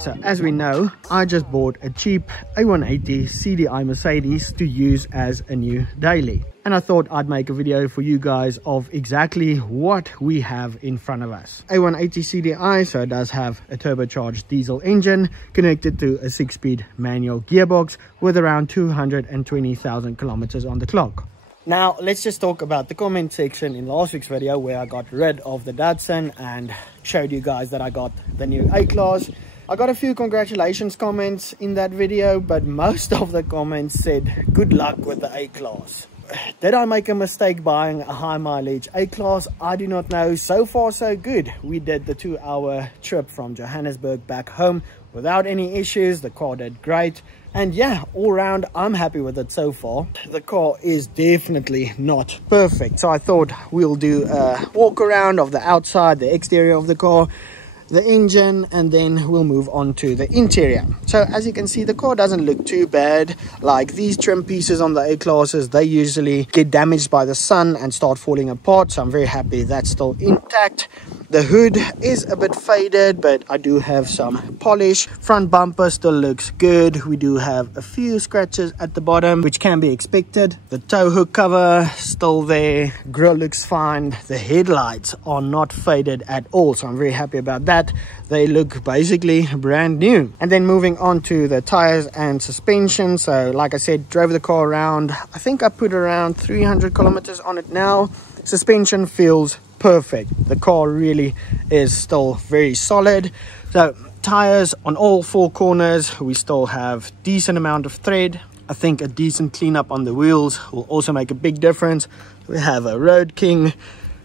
So as we know, I just bought a cheap A180 CDI Mercedes to use as a new daily. And I thought I'd make a video for you guys of exactly what we have in front of us. A180 CDI, so it does have a turbocharged diesel engine connected to a 6-speed manual gearbox with around 220,000 kilometers on the clock. Now, let's just talk about the comment section in last week's video where I got rid of the Datsun and showed you guys that I got the new A-Class. I got a few congratulations comments in that video, but most of the comments said good luck with the A-Class. Did I make a mistake buying a high mileage A-Class? I do not know. So far so good. We did the 2-hour trip from Johannesburg back home without any issues. The car did great, and yeah, all round I'm happy with it so far. The car is definitely not perfect, so I thought we'll do a walk around of the outside, the exterior of the car, the engine, and then we'll move on to the interior. So as you can see, the car doesn't look too bad. Like these trim pieces on the A-Classes, they usually get damaged by the sun and start falling apart, so I'm very happy that's still intact. The hood is a bit faded, but I do have some polish. Front bumper still looks good. We do have a few scratches at the bottom, which can be expected. The tow hook cover still there. Grille looks fine. The headlights are not faded at all, so I'm very happy about that. They look basically brand new. And then moving on to the tires and suspension. So like I said, drove the car around. I think I put around 300 kilometers on it now. Suspension feels perfect. The car really is still very solid. So tires on all 4 corners, we still have decent amount of tread. I think a decent cleanup on the wheels will also make a big difference. We have a Road King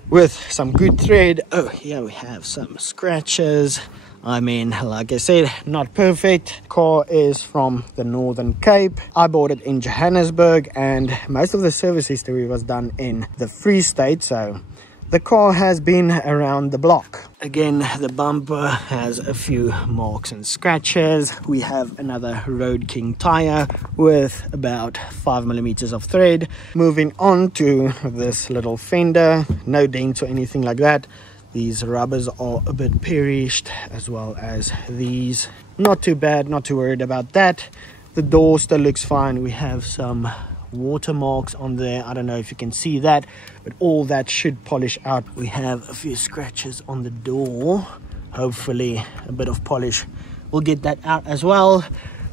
with some good tread. Oh, here we have some scratches. I mean, like I said, not perfect. Car is from the Northern Cape. I bought it in Johannesburg, and most of the service history was done in the Free State, so the car has been around the block. Again, the bumper has a few marks and scratches. We have another Road King tire with about 5mm of thread. Moving on to this little fender, no dents or anything like that. These rubbers are a bit perished, as well as these. Not too bad, not too worried about that. The door still looks fine. We have some watermarks on there. I don't know if you can see that, but all that should polish out. We have a few scratches on the door. Hopefully a bit of polish will get that out as well.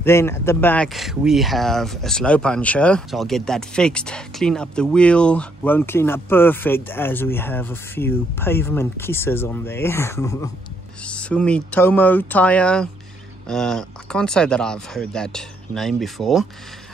Then at the back we have a slow puncher, so I'll get that fixed. Clean up the wheel. Won't clean up perfect as we have a few pavement kisses on there. Sumitomo tire. I can't say that I've heard that name before.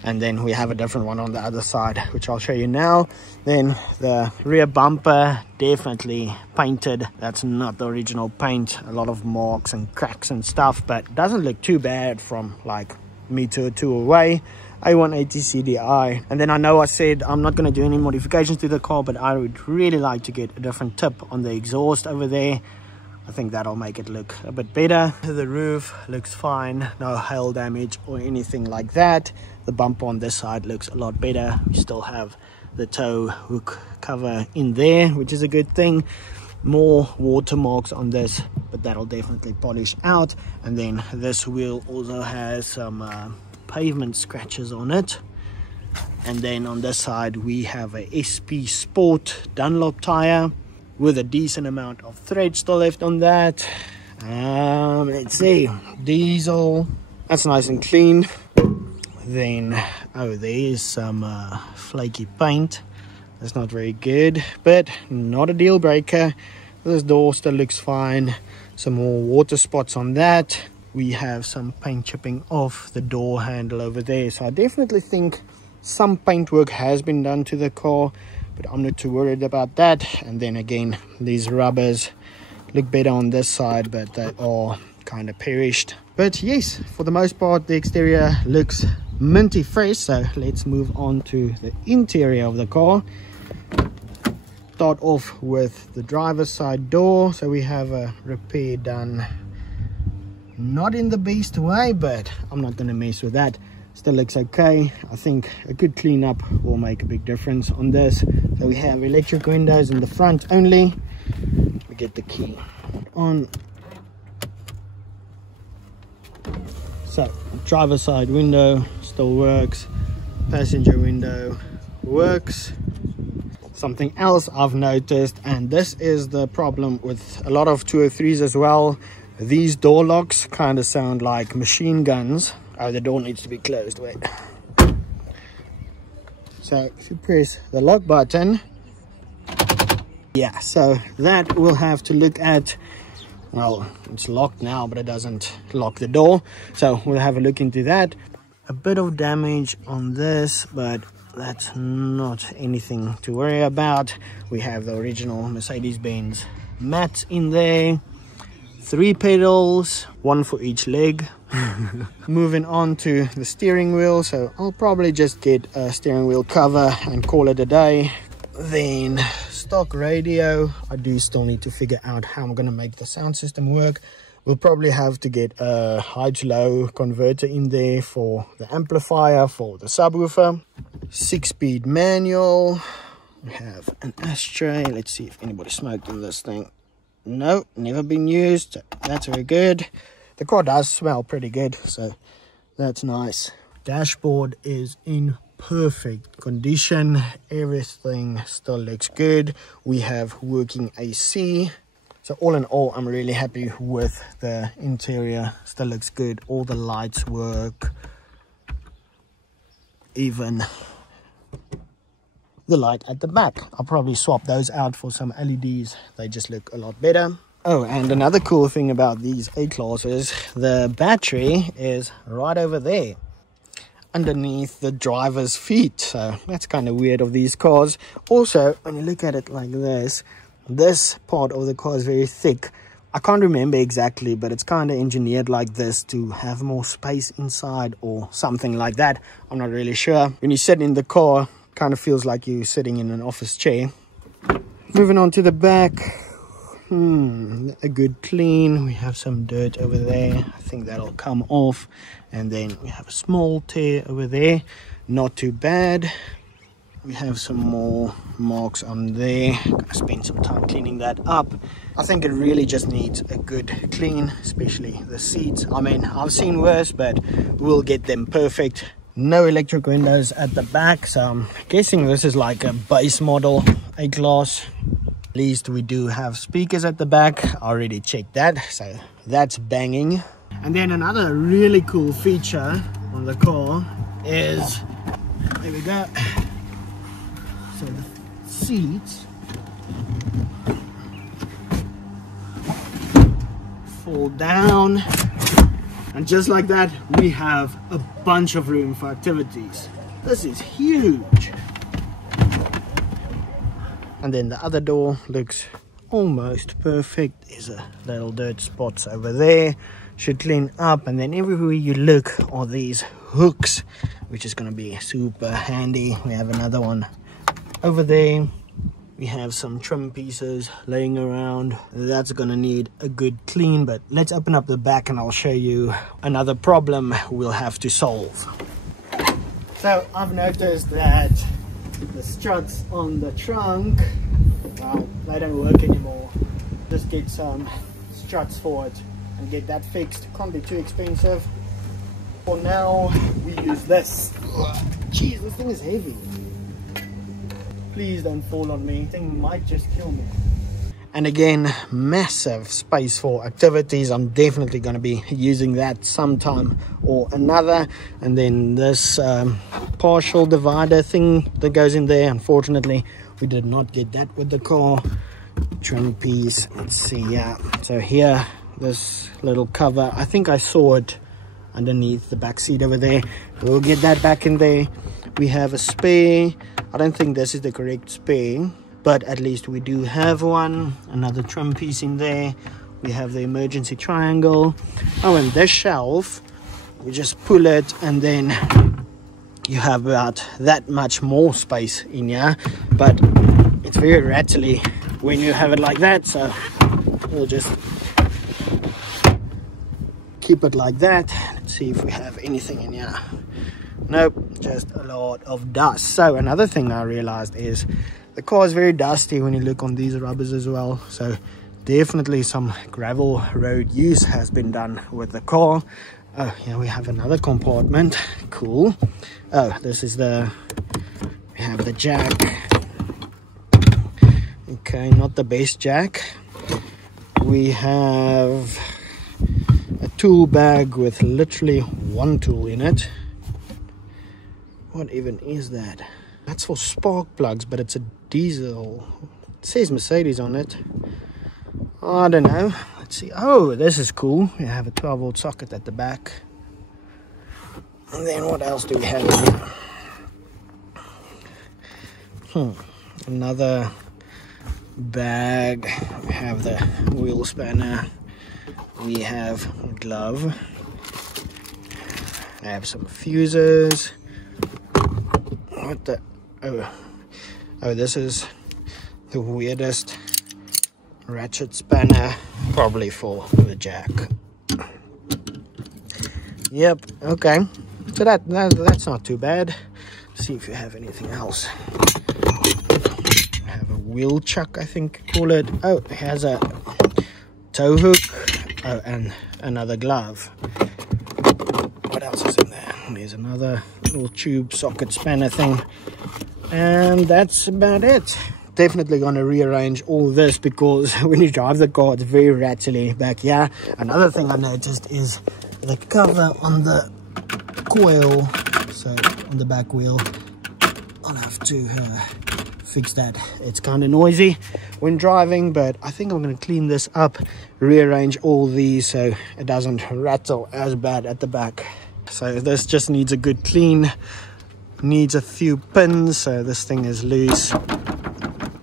And then we have a different one on the other side, which I'll show you now. Then the rear bumper, definitely painted. That's not the original paint. A lot of marks and cracks and stuff, but doesn't look too bad from like meter or 2 away. A180 CDI. And then I know I said I'm not going to do any modifications to the car, but I would really like to get a different tip on the exhaust over there. I think that'll make it look a bit better. The roof looks fine, no hail damage or anything like that. The bumper on this side looks a lot better. We still have the tow hook cover in there, which is a good thing. More watermarks on this, but that'll definitely polish out. And then this wheel also has some pavement scratches on it. And then on this side we have a SP Sport Dunlop tire with a decent amount of thread still left on that. Let's see, diesel, that's nice and clean. Then oh, there is some flaky paint. That's not very good, but not a deal breaker. This door still looks fine. Some more water spots on that. We have some paint chipping off the door handle over there, so I definitely think Some paint work has been done to the car, but I'm not too worried about that. And then again, these rubbers look better on this side, but they are kind of perished. But yes, for the most part, the exterior looks minty fresh. So let's move on to the interior of the car. Start off with the driver's side door. So we have a repair done, not in the best way, but I'm not going to mess with that. Still looks okay. I think a good cleanup will make a big difference on this. So we have electric windows in the front only. We get the key on. So driver's side window still works, passenger window works. Something else I've noticed, and this is the problem with a lot of 203s as well, these door locks kind of sound like machine guns. Oh, the door needs to be closed. Wait. So if you press the lock button, yeah, so that we'll have to look at. Well, it's locked now, but it doesn't lock the door, so we'll have a look into that. A bit of damage on this, but that's not anything to worry about. We have the original Mercedes-Benz mats in there, 3 pedals, 1 for each leg. Moving on to the steering wheel, so I'll probably just get a steering wheel cover and call it a day. Then stock radio, I do still need to figure out how I'm gonna make the sound system work. We'll probably have to get a high to low converter in there for the amplifier, for the subwoofer. 6-speed manual. We have an ashtray. Let's see if anybody smoked in this thing. No, never been used. That's very good. The car does smell pretty good, so that's nice. Dashboard is in perfect condition. Everything still looks good. We have working AC. So all in all, I'm really happy with the interior. Still looks good. All the lights work. Even the light at the back. I'll probably swap those out for some LEDs. They just look a lot better. Oh, and another cool thing about these A-classes, the battery is right over there, underneath the driver's feet. So that's kind of weird of these cars. Also, when you look at it like this part of the car is very thick. I can't remember exactly, but it's kind of engineered like this to have more space inside or something like that. I'm not really sure. When you sit in the car, kind of feels like you're sitting in an office chair. Moving on to the back. A good clean. We have some dirt over there. I think that'll come off. And then we have a small tear over there. Not too bad. We have some more marks on there. Gonna spend some time cleaning that up. I think it really just needs a good clean, especially the seats. I mean, I've seen worse, but we'll get them perfect. No electric windows at the back, so I'm guessing this is like a base model A-class. At least we do have speakers at the back. I already checked that, so that's banging. And then another really cool feature on the car is, there we go. So the seats fall down, and just like that we have a bunch of room for activities. This is huge. And then the other door looks almost perfect. There's a little dirt spots over there, should clean up. And then everywhere you look are these hooks, which is going to be super handy. We have another one over there. We have some trim pieces laying around. That's gonna need a good clean, but let's open up the back and I'll show you another problem we'll have to solve. So I've noticed that the struts on the trunk, well, they don't work anymore. Just get some struts for it and get that fixed. Can't be too expensive. For now, we use this. Jeez, this thing is heavy. Please don't fall on me. This thing might just kill me. And again, massive space for activities. I'm definitely going to be using that sometime or another. And then this partial divider thing that goes in there. Unfortunately, we did not get that with the car. Trim piece. Let's see. Yeah. So here, this little cover. I think I saw it underneath the back seat over there. We'll get that back in there. We have a spare. I don't think this is the correct spare, but at least we do have one. Another trim piece in there. We have the emergency triangle. Oh, and this shelf, we just pull it and then you have about that much more space in here, but it's very rattly when you have it like that, so we'll just keep it like that. Let's see if we have anything in here. Nope, just a lot of dust. So another thing I realized is the car is very dusty when you look on these rubbers as well, so definitely some gravel road use has been done with the car. Oh, here we have another compartment. Cool. Oh, this is we have the jack. Okay, not the best jack. We have a tool bag with literally one tool in it. What even is that? That's for spark plugs, but it's a diesel. It says Mercedes on it. I don't know. Let's see. Oh, this is cool. We have a 12-volt socket at the back. And then what else do we have here? Another bag. We have the wheel spanner. We have a glove. I have some fuses. What the? Oh, this is the weirdest ratchet spanner, probably for the jack. Yep. Okay, so that's not too bad. Let's see if you have anything else. I have a wheel chuck, I think call it. Oh, it has a tow hook. Oh, and another glove. What else is in there? There's another little tube socket spanner thing, and that's about it. Definitely going to rearrange all this because when you drive the car, it's very rattly back here. Another thing I noticed is the cover on the coil, so on the back wheel. I'll have to fix that. It's kind of noisy when driving, but I think I'm going to clean this up, rearrange all these so it doesn't rattle as bad at the back. So this just needs a good clean, needs a few pins, so this thing is loose.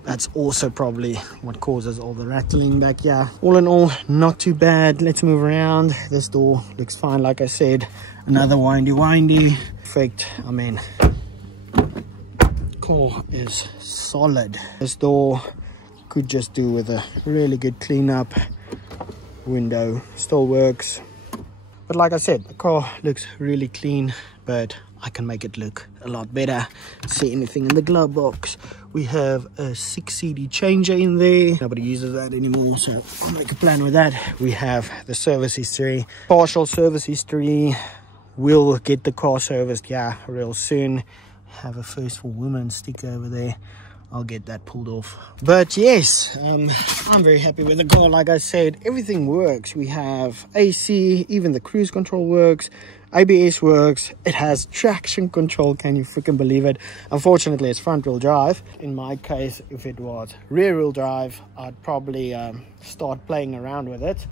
That's also probably what causes all the rattling back here. All in all, not too bad. Let's move around. This door looks fine, like I said. Another windy. Perfect. I mean, car is solid. This door could just do with a really good cleanup. Window still works. But like I said, the car looks really clean, but I can make it look a lot better. See anything in the glove box? We have a 6 CD changer in there. Nobody uses that anymore, so I'll make a plan with that. We have the service history, partial service history. We'll get the car serviced, yeah, real soon. Have a First for Women sticker over there. I'll get that pulled off. But yes, I'm very happy with the car. Like I said, everything works. We have AC, even the cruise control works. ABS works. It has traction control. Can you freaking believe it? Unfortunately, it's front wheel drive. In my case, if it was rear wheel drive, I'd probably start playing around with it.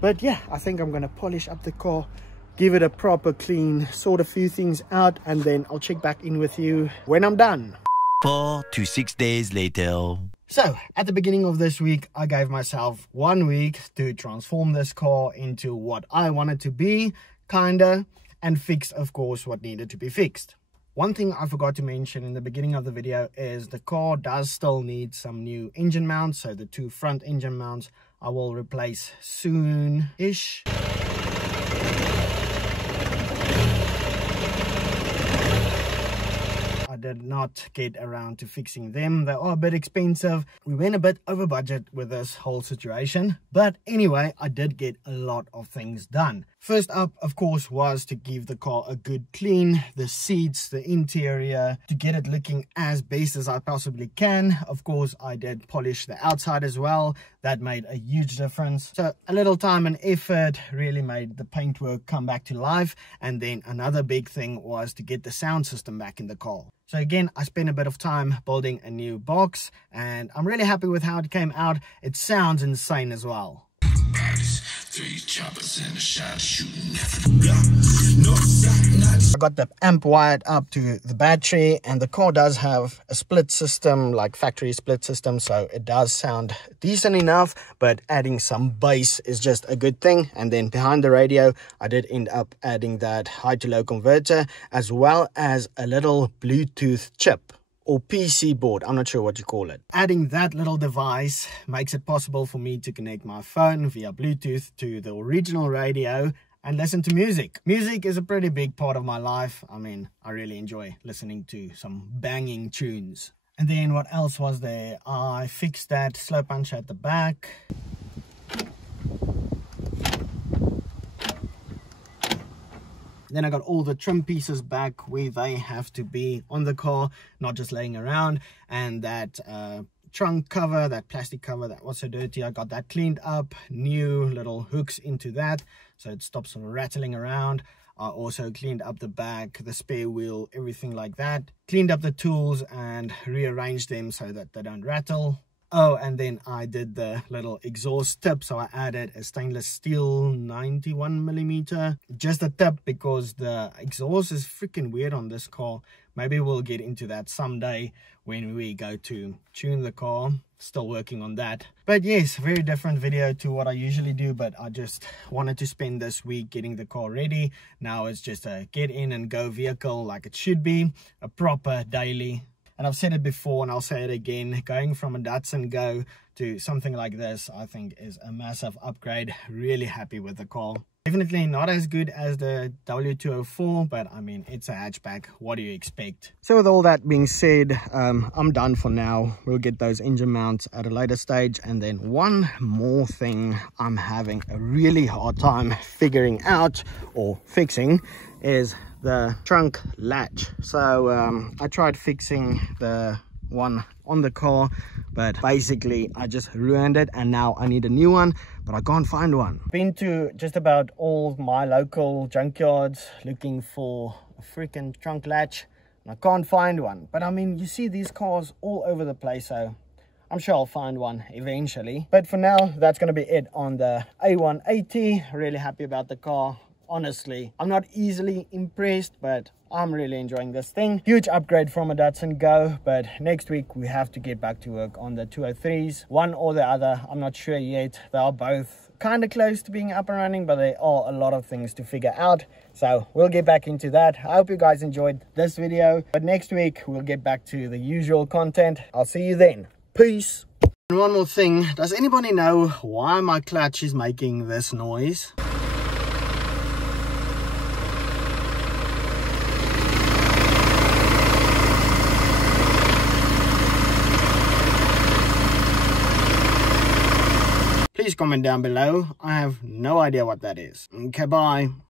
But yeah, I think I'm going to polish up the car, give it a proper clean, sort a few things out, and then I'll check back in with you when I'm done. 4 to 6 days later. So at the beginning of this week, I gave myself 1 week to transform this car into what I want it to be, kinda, and fix, of course, what needed to be fixed. One thing I forgot to mention in the beginning of the video is the car does still need some new engine mounts. So the 2 front engine mounts I will replace soon-ish. I did not get around to fixing them. They are a bit expensive. We went a bit over budget with this whole situation. But anyway, I did get a lot of things done. First up, of course, was to give the car a good clean. The seats, the interior, to get it looking as best as I possibly can. Of course, I did polish the outside as well. That made a huge difference. So a little time and effort really made the paintwork come back to life. And then another big thing was to get the sound system back in the car. So again, I spent a bit of time building a new box, and I'm really happy with how it came out. It sounds insane as well. 3 choppers and a shot shooting. I got the amp wired up to the battery, and the car does have a split system, like factory split system, so it does sound decent enough, but adding some bass is just a good thing. And then behind the radio, I did end up adding that high to low converter, as well as a little Bluetooth chip or PC board, I'm not sure what you call it. Adding that little device makes it possible for me to connect my phone via Bluetooth to the original radio and listen to music. Music is a pretty big part of my life. I mean, I really enjoy listening to some banging tunes. And then what else was there? I fixed that slow punch at the back. Then I got all the trim pieces back where they have to be on the car, not just laying around. And that trunk cover, that plastic cover that was so dirty, I got that cleaned up. New little hooks into that so it stops rattling around. I also cleaned up the back, the spare wheel, everything like that. Cleaned up the tools and rearranged them so that they don't rattle. Oh, and then I did the little exhaust tip, so I added a stainless steel 91mm, just a tip, because the exhaust is freaking weird on this car. Maybe we'll get into that someday when we go to tune the car. Still working on that. But yes, very different video to what I usually do, but I just wanted to spend this week getting the car ready. Now it's just a get in and go vehicle like it should be, a proper daily. And I've said it before and I'll say it again, going from a Datsun Go to something like this, I think is a massive upgrade. Really happy with the car. Definitely not as good as the W204, but I mean, it's a hatchback. What do you expect? So with all that being said, I'm done for now. We'll get those engine mounts at a later stage. And then one more thing I'm having a really hard time figuring out or fixing is the trunk latch. So I tried fixing the one on the car, but basically I just ruined it, and now I need a new one, but I can't find one. Been to just about all my local junkyards looking for a freaking trunk latch, and I can't find one. But I mean, you see these cars all over the place, so I'm sure I'll find one eventually. But for now, that's going to be it on the A180. Really happy about the car. Honestly, I'm not easily impressed, but I'm really enjoying this thing. Huge upgrade from a Datsun Go, but next week we have to get back to work on the 203s. One or the other, I'm not sure yet. They are both kind of close to being up and running, but there are a lot of things to figure out. So we'll get back into that. I hope you guys enjoyed this video, but next week we'll get back to the usual content. I'll see you then. Peace. And one more thing, does anybody know why my clutch is making this noise? Please comment down below. I have no idea what that is. Okay, bye.